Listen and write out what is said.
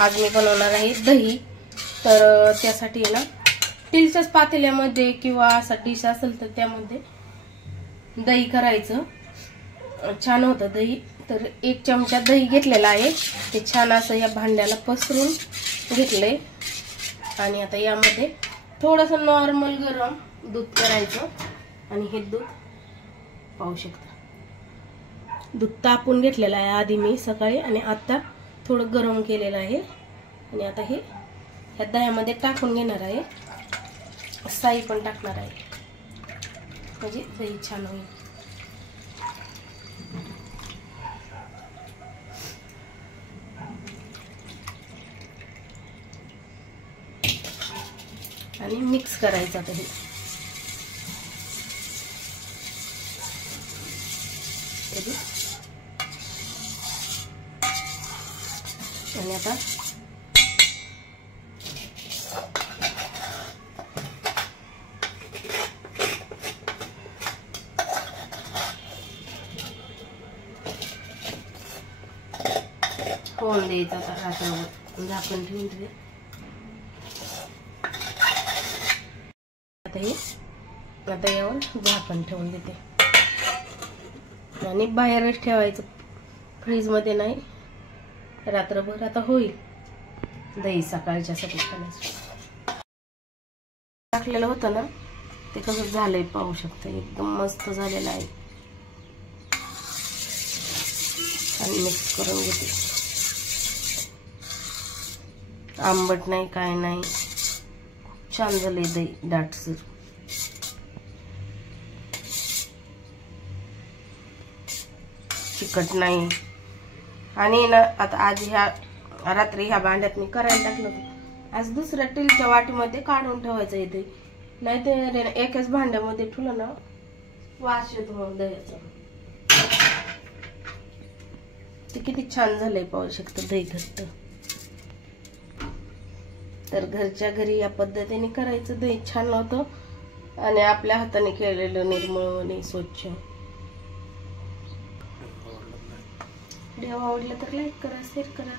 आज मी बनवणार आहे दही। तर त्यासाठी ना स्टीलच्याच पातेल्यामध्ये किंवा असा डिश असेल तर त्यामध्ये दही करायचं, छान होतं दही। तर 1 चमचा दही घेतलेला आहे, ते छान असं या भांड्याला पसरून घेतलंय। आणि आता यामध्ये थोडंसं नॉर्मल गरम दूध करायचं आणि हे दूध पाहू शकता, दूध तापून घेतलेलं आहे आधी मी सकाळी आणि आता थोडं गरम केलेलं आहे। आणि आता हे ह्या दह्यामध्ये टाकून घेणार आहे, साई पण टाकणार आहे म्हणजे दही छान होईल। आणि मिक्स करायचं आता हे। आणि आता होऊन द्यायचं, आता रात्रभर झाकण ठेवून दे। आता यावर झाकण ठेवून देते आणि बाहेरच ठेवायचं, फ्रीज मध्ये नाही, रात्रभर आता होईल दही सकाळच्या साठी खाण्यासाठी। टाकलेलं होतं ना ते कसं झालंय पाहू शकता, एकदम मस्त झालेलं आहे। आणि मिक्स करून घेते, आंबट नाही काय नाही, खूप छान झालंय दही, दाटसर। चिकट नाही। आणि ना आता आज ह्या रात्री ह्या भांड्यात मी करायला टाकलं होतं, आज दुसऱ्या स्टीलच्या वाटीमध्ये काढून ठेवायचं इथे, नाही तर एकाच भांड्यामध्ये ठेवलं ना वास येतो मग दह्याचा। ते किती छान झालंय पाहू शकता दही घट्ट। तर घरच्या घरी या पद्धतीने करायचं दही छान होतं आणि आपल्या हाताने केलेलं निर्मळ आणि स्वच्छ। व्हिडिओ आवडला तर लाईक करा, शेअर करा।